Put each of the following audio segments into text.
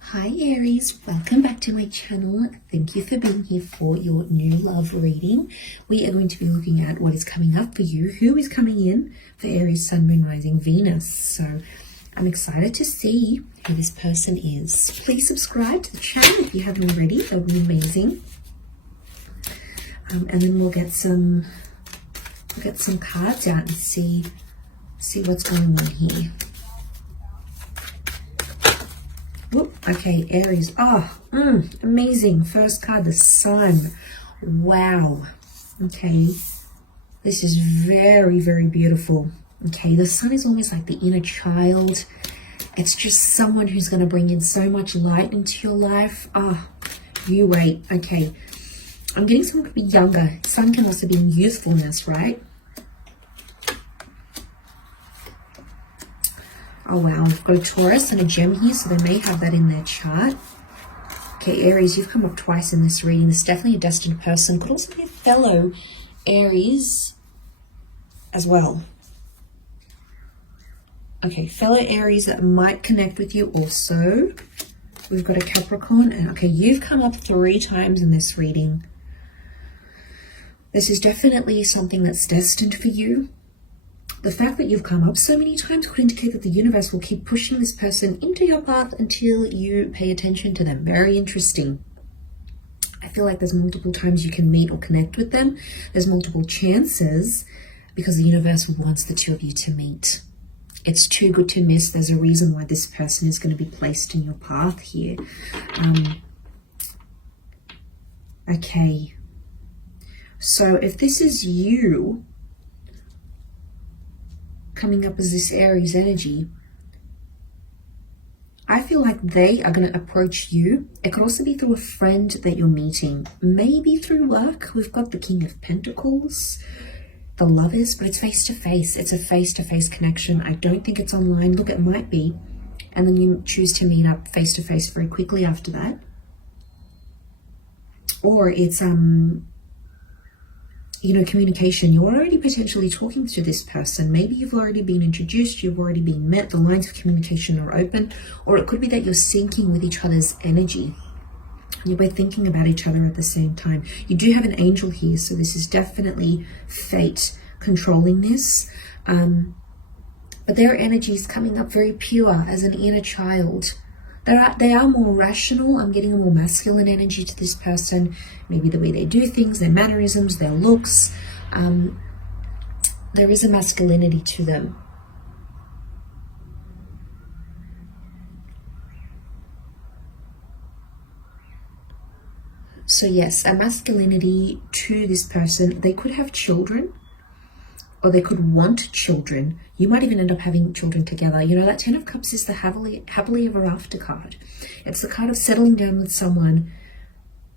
Hi Aries, welcome back to my channel. Thank you for being here for your new love reading. We are going to be looking at what is coming up for you, who is coming in for Aries, Sun, Moon, Rising, Venus. So I'm excited to see who this person is. Please subscribe to the channel if you haven't already. That would be amazing. And then we'll get some cards out and see what's going on here. Whoop, okay, Aries. Amazing. First card, the Sun. Wow. Okay. This is very, very beautiful. Okay, the Sun is almost like the inner child. It's just someone who's going to bring in so much light into your life. You wait. Okay. I'm getting someone who could be younger. Sun can also be in youthfulness, right? Oh wow, we've got a Taurus and a Gem here, so they may have that in their chart. Okay, Aries, you've come up twice in this reading. This is definitely a destined person. Could also be a fellow Aries as well. Okay, fellow Aries that might connect with you also. We've got a Capricorn. And okay, you've come up 3 times in this reading. This is definitely something that's destined for you. The fact that you've come up so many times could indicate that the universe will keep pushing this person into your path until you pay attention to them. Very interesting. I feel like there's multiple times you can meet or connect with them. There's multiple chances because the universe wants the two of you to meet. It's too good to miss. There's a reason why this person is going to be placed in your path here. Okay. So if this is you coming up as this Aries energy, I feel like they are going to approach you. It could also be through a friend that you're meeting, maybe through work. We've got the King of Pentacles, the Lovers, but it's face-to-face. It's a face-to-face connection. I don't think it's online. Look, it might be. And then you choose to meet up face-to-face very quickly after that. Or it's communication. You're already potentially talking to this person. Maybe you've already been introduced, you've already been met, the lines of communication are open, or it could be that you're syncing with each other's energy. You're both thinking about each other at the same time. You do have an angel here, so this is definitely fate controlling this. But their energy is coming up very pure as an inner child. They are more rational. I'm getting a more masculine energy to this person. Maybe the way they do things, their mannerisms, their looks. There is a masculinity to them. So yes, a masculinity to this person. They could have children, or they could want children. You might even end up having children together. You know, that 10 of Cups is the happily ever after card. It's the card of settling down with someone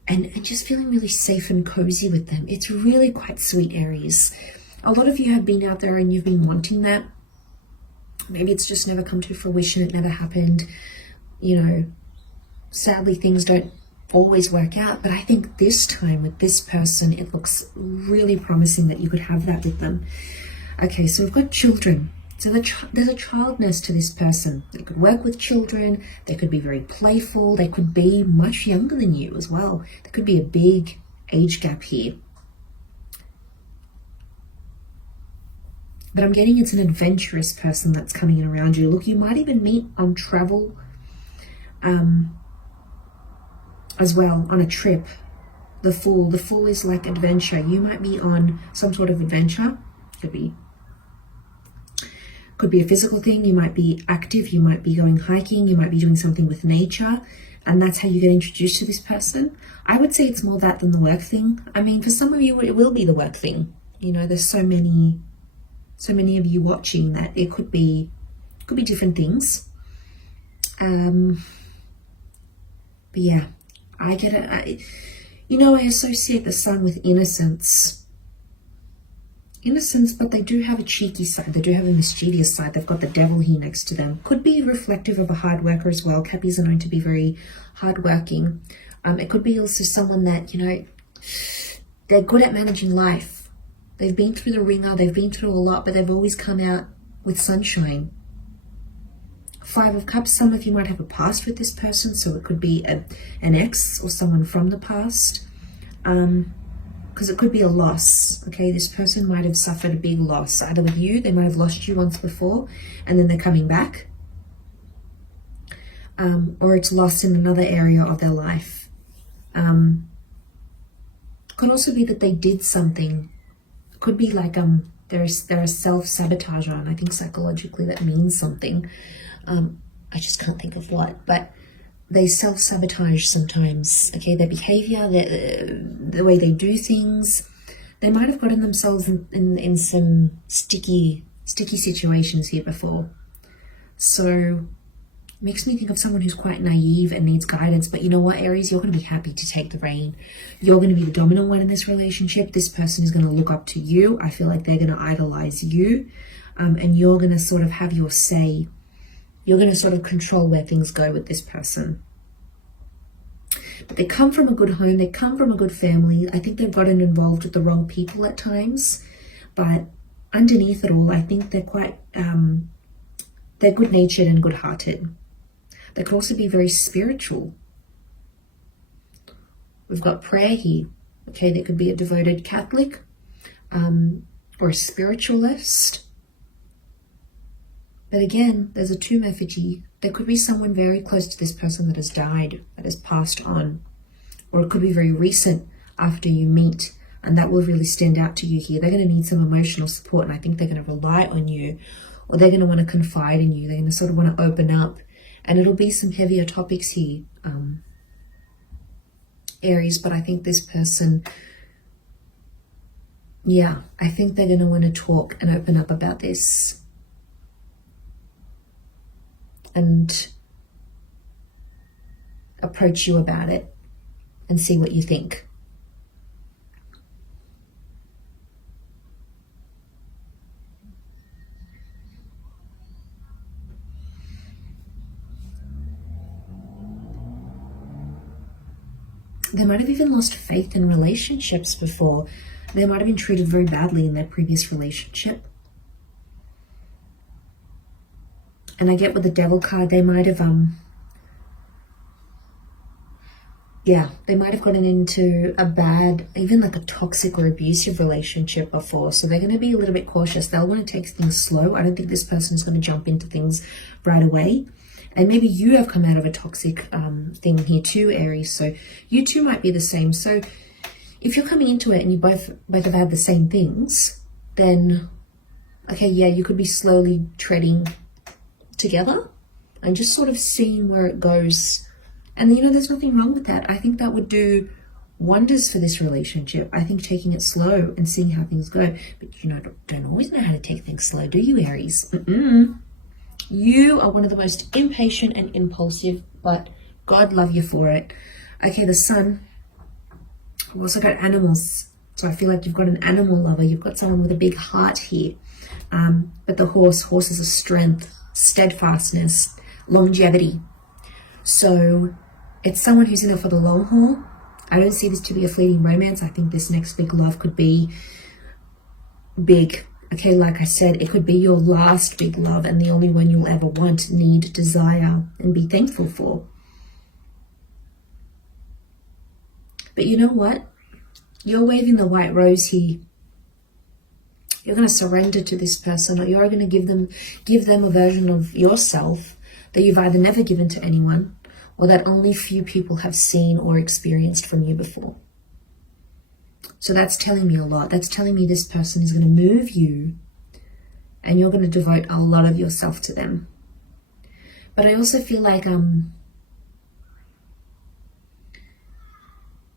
and just feeling really safe and cozy with them. It's really quite sweet, Aries. A lot of you have been out there and you've been wanting that. Maybe it's just never come to fruition. It never happened. You know, sadly, things don't always work out. But I think this time with this person, it looks really promising that you could have that with them. Okay, so we've got children. So there's a childness to this person. They could work with children. They could be very playful. They could be much younger than you as well. There could be a big age gap here. But I'm getting it's an adventurous person that's coming in around you. Look, you might even meet on travel as well, on a trip. The Fool is like adventure. You might be on some sort of adventure. Could be a physical thing. You might be active. You might be going hiking. You might be doing something with nature. And that's how you get introduced to this person. I would say it's more that than the work thing. I mean, for some of you, it will be the work thing. You know, there's so many of you watching that it could be different things. But yeah, I get it. I associate the Sun with innocence. But they do have a cheeky side. They do have a mischievous side. They've got the Devil here next to them. Could be reflective of a hard worker as well. Cappies are known to be very hardworking. It could be also someone that, they're good at managing life. They've been through the ringer. They've been through a lot, but they've always come out with sunshine. Five of Cups, some of you might have a past with this person, so it could be an ex or someone from the past, because it could be a loss. Okay, this person might have suffered a big loss, either with you, they might have lost you once before, and then they're coming back, or it's lost in another area of their life. Could also be that they did something. Could be like they're a self-sabotager, and I think psychologically that means something. I just can't think of what, but they self-sabotage sometimes. Okay, their behavior, the way they do things, they might have gotten themselves in some sticky situations here before. So makes me think of someone who's quite naive and needs guidance. But you know what, Aries, you're going to be happy to take the reign. You're going to be the dominant one in this relationship. This person is going to look up to you. I feel like they're going to idolize you, and you're going to sort of have your say. You're going to sort of control where things go with this person. But they come from a good home. They come from a good family. I think they've gotten involved with the wrong people at times, but underneath it all, I think they're quite they're good-natured and good-hearted. They could also be very spiritual. We've got prayer here. Okay, they could be a devoted Catholic, or a spiritualist. But again, there's a tomb effigy. There could be someone very close to this person that has died, that has passed on. Or it could be very recent after you meet, and that will really stand out to you here. They're going to need some emotional support, and I think they're going to rely on you, or they're going to want to confide in you. They're going to sort of want to open up. And it'll be some heavier topics here, Aries, but I think this person, yeah, I think they're going to want to talk and open up about this. And approach you about it and see what you think. They might have even lost faith in relationships before. They might have been treated very badly in their previous relationship. And I get with the Devil card, they might have, they might have gotten into a bad, even like a toxic or abusive relationship before. So they're going to be a little bit cautious. They'll want to take things slow. I don't think this person is going to jump into things right away. And maybe you have come out of a toxic thing here too, Aries. So you too might be the same. So if you're coming into it and you both have had the same things, then, okay, yeah, you could be slowly treading together and just sort of seeing where it goes. And, you know, there's nothing wrong with that. I think that would do wonders for this relationship. I think taking it slow and seeing how things go. But, you know, don't always know how to take things slow, do you, Aries? You are one of the most impatient and impulsive, but God love you for it. Okay, the Sun. We've also got animals. So I feel like you've got an animal lover. You've got someone with a big heart here. But the horse is a strength, steadfastness, longevity. So it's someone who's in it for the long haul. I don't see this to be a fleeting romance. I think this next big love could be big. Okay, like I said, it could be your last big love and the only one you'll ever want, need, desire, and be thankful for. But you know what? You're waving the white rose here. You're going to surrender to this person, or you're going to give them a version of yourself that you've either never given to anyone, or that only few people have seen or experienced from you before. So that's telling me a lot. That's telling me this person is going to move you and you're going to devote a lot of yourself to them. But I also feel like, you know,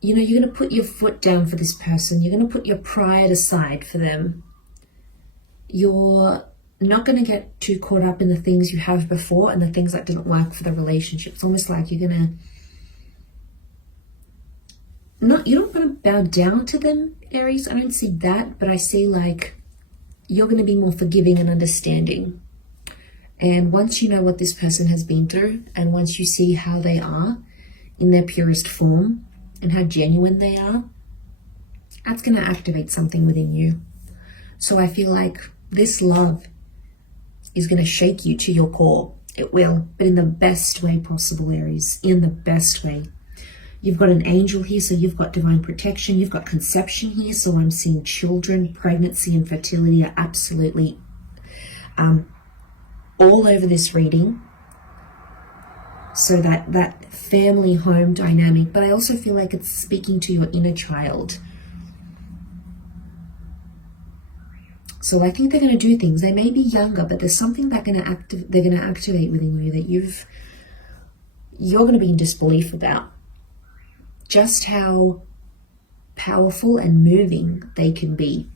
you're going to put your foot down for this person. You're going to put your pride aside for them. You're not going to get too caught up in the things you have before and the things that didn't work for the relationship. It's almost like you're going to, you're not going to bow down to them, Aries. I don't see that, but I see like you're going to be more forgiving and understanding. And once you know what this person has been through, and once you see how they are in their purest form and how genuine they are, that's going to activate something within you. So I feel like this love is going to shake you to your core. It will, but in the best way possible, Aries, in the best way. You've got an angel here, so you've got divine protection. You've got conception here, so I'm seeing children, pregnancy and fertility are absolutely all over this reading. So that family home dynamic, but I also feel like it's speaking to your inner child. So I think they're going to do things. They may be younger, but there's something that they're going to activate within you that you're going to be in disbelief about. Just how powerful and moving they can be.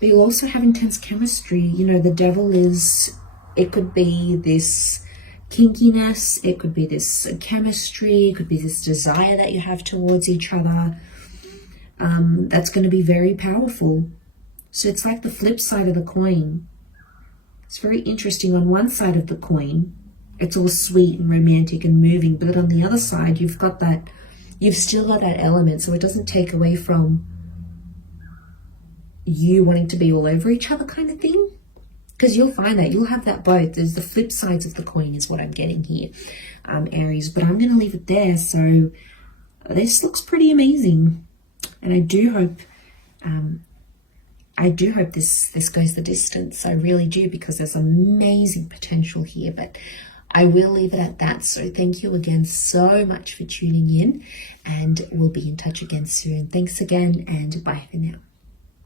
But you'll also have intense chemistry. You know, the devil is, it could be this kinkiness, it could be this chemistry, it could be this desire that you have towards each other. That's going to be very powerful. So it's like the flip side of the coin. It's very interesting. On one side of the coin, it's all sweet and romantic and moving, but on the other side, you've still got that element, so it doesn't take away from you wanting to be all over each other kind of thing. Because you'll find that you'll have that both. There's the flip sides of the coin is what I'm getting here, Aries. But I'm going to leave it there. So this looks pretty amazing. And I do hope this goes the distance. I really do, because there's amazing potential here. But I will leave it at that. So thank you again so much for tuning in, and we'll be in touch again soon. Thanks again, and bye for now.